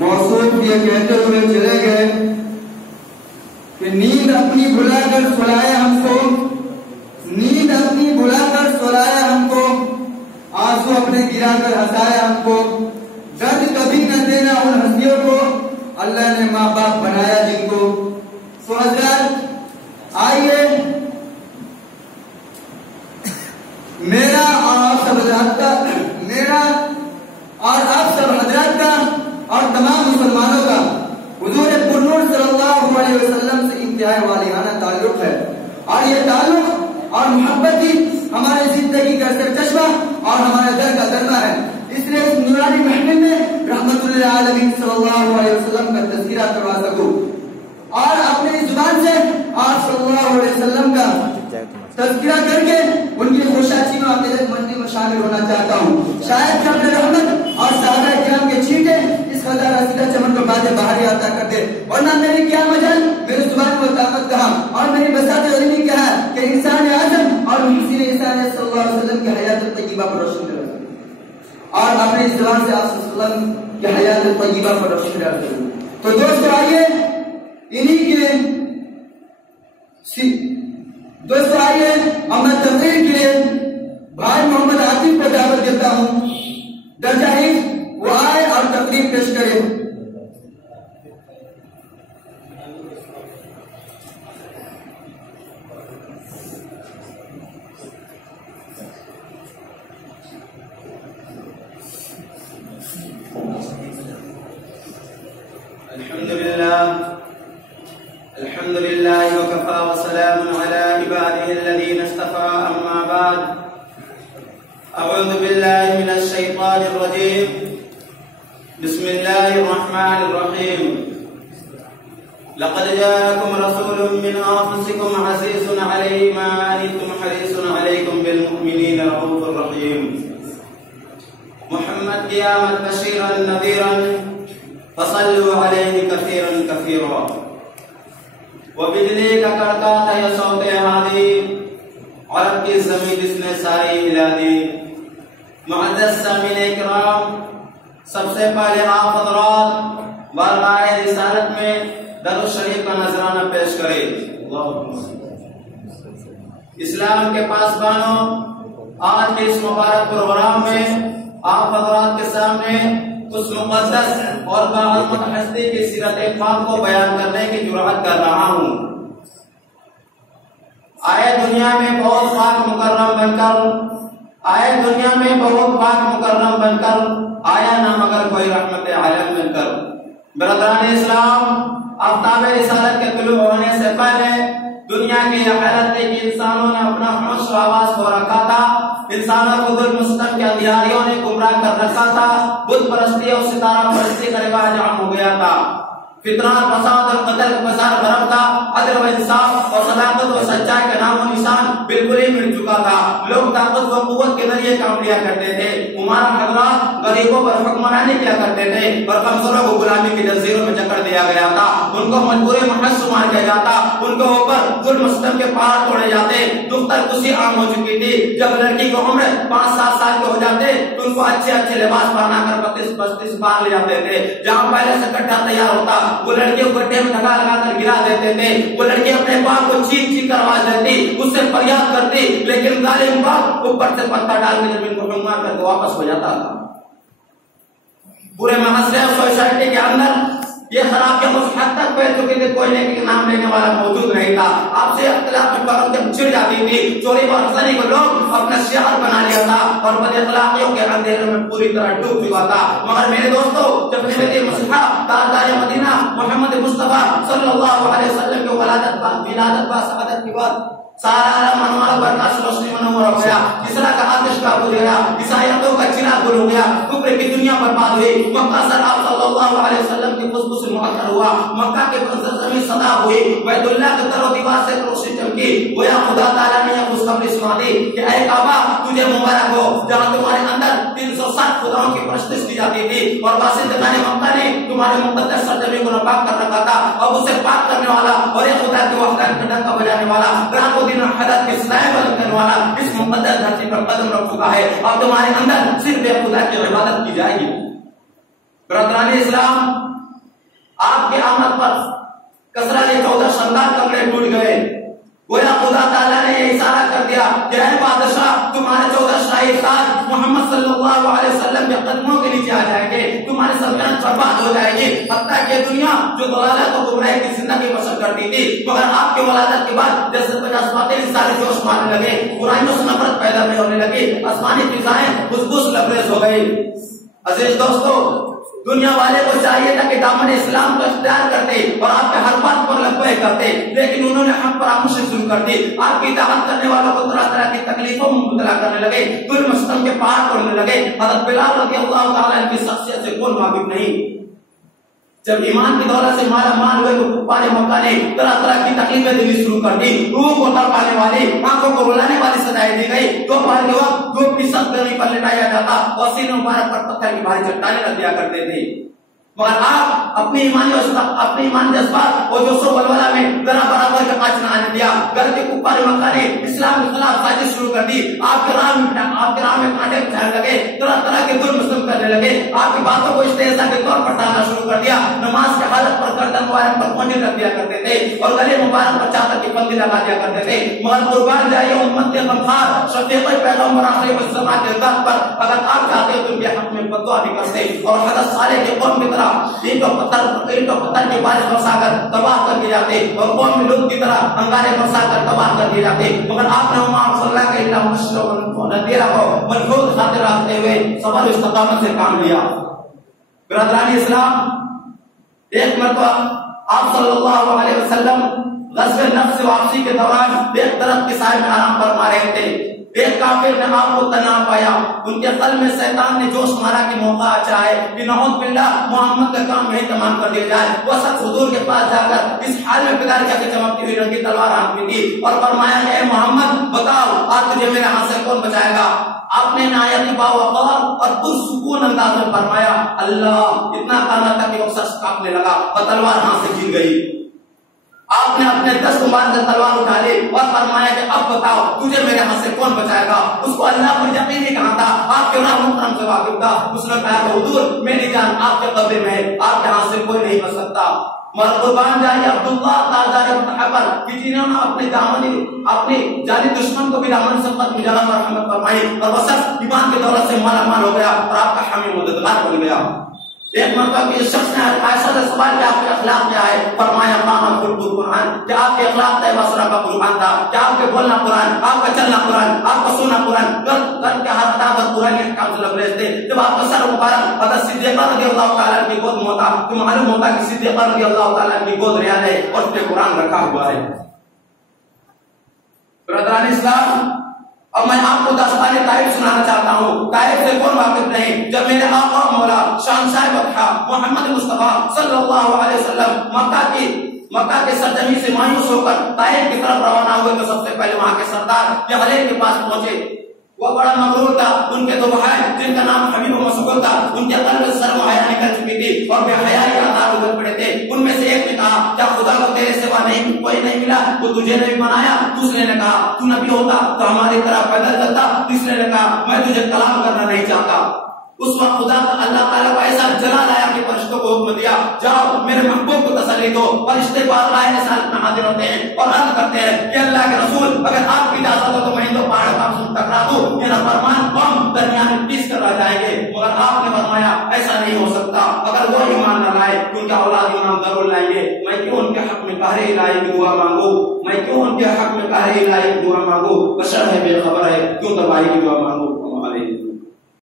موصوف یہ کہتے ہوئے چلے گئے کہ نیند اپنی بلا کر سلایا ہم کو، نیند اپنی بلا کر سلایا ہم کو، آنسو اپنے گرا کر ہنسایا ہم کو، درد کبھی نہ دینا ان ہنسیوں کو، اللہ نے ماں باپ بنایا جن کو۔ تو حضرات آئیے میرا اور آپ سب حضرات کا، میرا اور آپ سب حضرات کا اور تمام مسلمانوں کا حضور پرنور صلی اللہ علیہ وسلم سے انتہائی والہانہ تعلق ہے، اور یہ تعلق اور محبت ہی ہماری زندگی کا سرچشمہ اور ہمارے در کا درمہ ہے۔ اس لیے اس نورانی محفل میں رحمت اللہ علیہ صلی اللہ علیہ وسلم کا تذکرہ کروا سکوں اور اپنی زبان سے آپ صلی اللہ علیہ وسلم کا تذکرہ کر کے ان کی خوشاچی میں اپنے منزل میں شامل ہونا چاہتا ہوں۔ شاید کہ اپنے رحمت اور صحابہ کرام کے چھینٹے اس خدا رسیدہ چمن کو باتیں باہر عطا کر دے، ورنہ میری کیا مجال، میری زبان کو طاقت کہاں اور میری بساط علمی کیا ہے کہ انسان اعظم اور محسن انسان صلی اللہ علیہ وسلم کی حیات طیبہ پر روشن کرے اور اپنی زبان سے آپ صلی اللہ علیہ وسلم کی حیات طیبہ پر روشن کرے۔ تو دوستو آئیے انہی کے دوستو آئیے اب میں تقریر کے لیے بھائی محمد عاطف کو دعوت دیتا ہوں، درجہ حفظ وہ آئے اور تقریر پیش کرے۔ الحمد لله وكفى وسلام على عباده الذين اصطفى أما بعد أعوذ بالله من الشيطان الرجيم بسم الله الرحمن الرحيم لقد جاءكم رسول من أنفسكم عزيز عليه ما عنتم حريص عليكم بالمؤمنين رؤوف رحيم محمد قيامت بشيرا نذيرا فصلوا عليه كثيرا كثيرا وہ بجلی کا کڑکا تھا یہ صوت ہادی، عرب کی زمین جس نے ساری ہلا دی۔ معزز سامعین اکرام، سب سے پہلے آپ حضرات بارگاہ رسالت میں درود شریف کا نذرانہ پیش کریں۔ اسلام کے پاسبانوں، آج کے اس مبارک پروگرام میں آپ حضرات کے سامنے اس مقدس اور باعظمت ہستی کی سیرت پاک کو بیان کرنے کی جرأت کر رہا ہوں۔ آئے دنیا میں بہت پاک مکرم بن کر، آئے دنیا میں بہت پاک مکرم بن کر آیا نہ مگر کوئی رحمت عالم بن کر۔ برادران اسلام، آفتاب رسالت کے طلوع ہونے سے پہلے دنیا کی یہ حالت تھی کہ انسانوں نے اپنا ہوش و آواز کھو رکھا تھا، انسانوں کو ظلم ستم کے اندھیاریوں نے گمراہ کر رکھا تھا، بت پرستی اور ستارہ پرستی کا رواج عام ہو گیا تھا، فتنہ فساد اور قتل کا بازار گرم تھا، عدل و انصاف اور صداقت و سچائی کا نام و نشان بالکل ہی مٹ چکا تھا۔ لوگ طاقت و قوت کے ذریعے کام لیا کرتے تھے، عمارا حضرات غریبوں پر حکمرانی کیا کرتے تھے اور کمزوروں کو غلامی کے جزیروں میں جکڑ دیا گیا تھا، ان کو مجبوری محض شمار کیا جاتا، ان کے اوپر ظلم ستم کے پہاڑ توڑے جاتے، دختر کشی عام ہو چکی تھی۔ جب لڑکی کو عمر 5-7 سال کے ہو جاتے تو ان کو اچھے اچھے لباس پہنا کر 32-35 بار لے جاتے تھے، جہاں پہلے سے گڈھا تیار ہوتا وہ لڑکیوں کو گڈھے میں دھکا لگا کر گرا دیتے تھے، وہ لڑکی اپنے باپ کو چیخ چیخ کر آواز دیتی، اس سے فریاد کرتی، لیکن ظالم باپ اوپر سے پتھر ڈال کے زمین کو ڈھونگا کر کے واپس ہو جاتا تھا۔ پورے معاشرے اور سوسائٹی کے اندر یہ خرابیاں اس حد تک پھیل چکی تھی، کوئی نیکی کا نام لینے والا موجود نہیں تھا، آپ سے اختلاف میں جب چھڑ جاتی تھی، چوری بازاری کو لوگ اپنا شعار بنا لیا تھا اور بد اخلاقیوں کے اندھیرے میں پوری طرح ڈوب چکا تھا۔ مگر میرے دوستو، جب نبی مسیحا تاجدار مدینہ محمد مصطفیٰ صلی اللہ علیہ وسلم کی ولادت با سعادت کی بات سارا عالم انوار برکات روشنی منور ہو گیا، اسرا کا آتش قابو ہو گیا، عیسائیتوں کا چراغ گل ہو گیا، کفر کی دنیا برباد ہوئی، مکہ سر آپ صلی اللہ علیہ وسلم کی خوشبو سے معطر ہوا، مکہ کے منظر زمین صدا ہوئی، بیت اللہ کے در و دیوار سے روشنی چمکی، گویا خدا تعالیٰ نے یہ خوشخبری سنا دی کہ اے کعبہ تجھے مبارک ہو، جہاں تمہارے اندر 360 خداؤں کی پرستش کی جاتی تھی اور باشندگان مکہ نے تمہارے مقدس سرزمین کو ناپاک کر رکھا تھا، اور اسے پاک کرنے والا اور یہ خدا کی وحدت کا ڈنکا بجانے والا رات و دن حدت کے سائے بلند کرنے والا اس مقدس دھرتی پر قدم رکھ چکا ہے، اب تمہارے اندر صرف خدا کی عبادت کی جائے گی۔ برادران اسلام، آپ کے آمد پر کسرا کے 14 شاندار کپڑے ٹوٹ گئے. گویا خدا تعالیٰ نے یہ اشارہ کر دیا کہ اے بادشاہ، تمہارے 14 شاہی تاج محمد صلی اللہ علیہ وسلم کے قدموں کے نیچے آ جائیں گے، تمہاری سلطنت برباد ہو جائے گی. حتیٰ کہ دنیا جو ضلالت و گمراہی کی زندگی بسر کرتی تھی، مگر آپ کی ولادت کے بعد جیسے 50 باطل سارے جوش مارنے لگے، برائیوں سے نفرت پیدا ہونے لگی، آسمانی فضائیں خوشبوش لبریز ہو گئی. عزیز دوستو، دنیا والے کو چاہیے تھا کہ دامن اسلام کو اختیار کرتے اور آپ کے ہر بات پر لبیک کرتے، لیکن انہوں نے حق پر آموزش شروع کر دی. آپ کی اطاعت کرنے والوں کو طرح طرح کی تکلیفوں میں مبتلا کرنے لگے، ظلم و ستم کے پہاڑ توڑنے لگے. حضرت بلال رضی اللہ تعالیٰ عنہ کی شخصیت سے کوئی واقف نہیں. جب ایمان کی دولت سے مالا مال ہوئے تو کفار مکہ نے طرح طرح کی تکلیفیں دینی شروع کر دی. روح کو تڑپانے والی، آنکھوں کو رلانے والی سزائیں دی گئی. دوپہر کے وقت دھوپ کی سخت گرمی پر لٹایا جاتا اور سینے مبارک پر پتھر کی بھاری چٹانیں رکھ دیا کرتے تھے. مگر آپ اپنی ایمان جذبات اور جوش و ولولہ میں ذرا برابر کا کاج نہ آنے دیا. گھر کے کفار مکہ نے اسلام کے خلاف سازش شروع کر دی. آپ کے راہ میں کانٹے بچھانے لگے، طرح طرح کے ظلم ستم کرنے لگے. آپ کی باتوں کو استہزاء کے طور پر ٹالنا شروع کر دیا. نماز کی حالت پر گردن مبارک پر پونجے رکھ دیا کرتے تھے اور گلے مبارک پر چادر کی بندی لگا دیا کرتے تھے. مگر قربان جائے امت کے غمخوار شفیع پیغمبر آخر الزمان کے ذات پر اگر آپ چاہتے ہو تو ان کے حق میں بددعا بھی کرتے اور حضرت صالح کے قوم کی طرح اینٹ و پتھر کی بارش برسا کر تباہ کر دیے جاتے اور قوم لوط کی طرح انگارے برسا کر تباہ کر دیے جاتے. مگر آپ نے محمد صلی اللہ علیہ وسلم نذیرہ کو مضبوط خاطر رکھتے ہوئے صبر و استقامت سے کام لیا. برادران اسلام، ایک مرتبہ آپ صلی اللہ علیہ وسلم غزوہ نفس سے واپسی کے دوران ایک درخت کے سائے میں آرام فرما رہے تھے. ایک کافر نے آپ کو تنہا پایا. ان کے قلب میں شیطان نے جوش مارا کہ موقع اچھا ہے کہ نعوذ باللہ محمد کا کام نہیں تمام کر دیا جائے. وہ شخص حضور کے پاس جا کر اس حال میں پکار کیا کہ چمکتی ہوئی رنگی تلوار ہاتھ میں تھی اور فرمایا کہ اے محمد بتاؤ آج تجھے میرے ہاتھ سے کون بچائے گا. آپ نے نہایت باوقار اور پرسکون انداز میں فرمایا اللہ. اتنا کرنا تھا کہ وہ شخص کانپنے لگا اور تلوار ہاتھ سے گر گئی. آپ نے اپنے دست مبارک سے تلوار اٹھا لی اور فرمایا کہ اب بتاؤ تجھے میرے ہاتھ سے کون بچائے گا. اس کو اللہ پر یقین ہی کہا تھا، آپ کے راہ محترم سے واقف تھا. اس نے کہا کہ حضور میری جان آپ کے قبضے میں ہے، آپ کے ہاتھ سے کوئی نہیں بچ سکتا. مگر قربان جائے عبداللہ تاجر متحبر کہ جنہوں نے اپنی جانی دشمن کو بھی دامن سے قتل جلال اور رحمت فرمائی اور وہ شخص ایمان کی دولت سے مالا مال ہو گیا اور آپ کا حامی مددگار بن گیا. ایک مرتبہ کہ اس شخص نے عائشہ سے سوال کیا آپ کے اخلاق کیا ہے؟ فرمایا قامت بالقرآن، کہ آپ کے اخلاق طیبہ بصرہ کا قرآن تھا، کہ آپ کے بولنا قرآن، آپ کا چلنا قرآن، آپ کا سونا قرآن، گھر کے ہر عدابت قرآن کے کام سے لبریز تھے. جب آپ کا سر مبارک حضرت صدیقہ رضی اللہ تعالیٰ کی گود میں ہوتا تو معلوم ہوتا کہ صدیقہ رضی اللہ تعالیٰ کی گود ریاض ہے اور اس پہ قرآن رکھا ہوا ہے. برادران اسلام، اب میں آپ کو داستان طائف سنانا چاہتا ہوں. طائف سے کون واقف نہیں؟ جب میرے آقا مولا شہنشاہ بطحا محمد مصطفیٰ صلی اللہ علیہ وسلم مکہ کے سرزمین سے مایوس ہو کر طائف کی طرف روانہ ہوئے تو سب سے پہلے وہاں کے سردار جہلیل کے پاس پہنچے. وہ بڑا مغرور تھا. ان کے دو بھائی جن کا نام حبیب و مسعود تھا، ان کے قلب سے شرم و حیا نکل چکی تھی اور بے حیائی کے آثار ابھر پڑے تھے. ان میں سے ایک نے کہا کیا خدا کو تیرے سوا کوئی نہیں ملا تو تجھے نبی بنایا؟ دوسرے نے کہا تو نبی ہوتا تو ہماری طرح پیدل چلتا. تیسرے نے کہا میں تجھے کلام کرنا نہیں چاہتا. اس وقت خدا اللہ تعالیٰ کو ایسا جلال آیا کہ فرشتوں کو حکم دیا جاؤ میرے محبوب کو تسلی دو. فرشتے کو آئے ساتھ میں حاضر ہوتے ہیں اور عرض کرتے ہیں کہ اللہ کے رسول اگر آپ کی اجازت ہو تو میں تو پہاڑ کا ٹکرا دوں، میرا فرمان قوم درمیان میں پیس کر آ جائیں گے. مگر آپ نے فرمایا ایسا نہیں ہو سکتا. اگر وہ ایمان نہ لائے تو ان کا اولاد ایمان ضرور لائیں گے. میں کیوں ان کے حق میں قہر الہی کی دعا مانگوں؟ میں کیوں ان کے حق میں قہر الہی کی دعا مانگوں؟ بشر ہے بے خبر ہے، کیوں تباہی کی دعا مانگوں؟